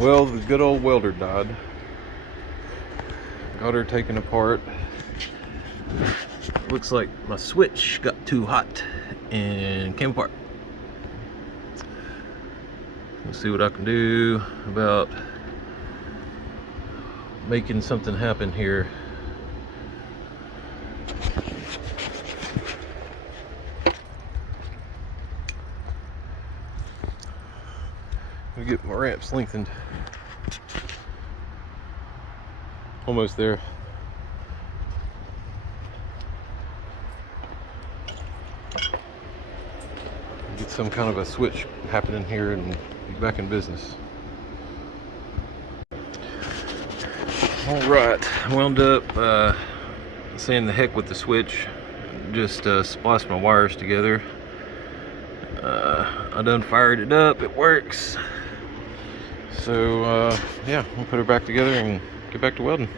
Well, the good old welder died. Got her taken apart. Looks like my switch got too hot and came apart. Let's see what I can do about making something happen here. Let me get my ramps lengthened. Almost there. Get some kind of a switch happening here and be back in business. Alright, I wound up saying the heck with the switch. Just spliced my wires together. I done fired it up, it works. So yeah, we'll put her back together and get back to welding.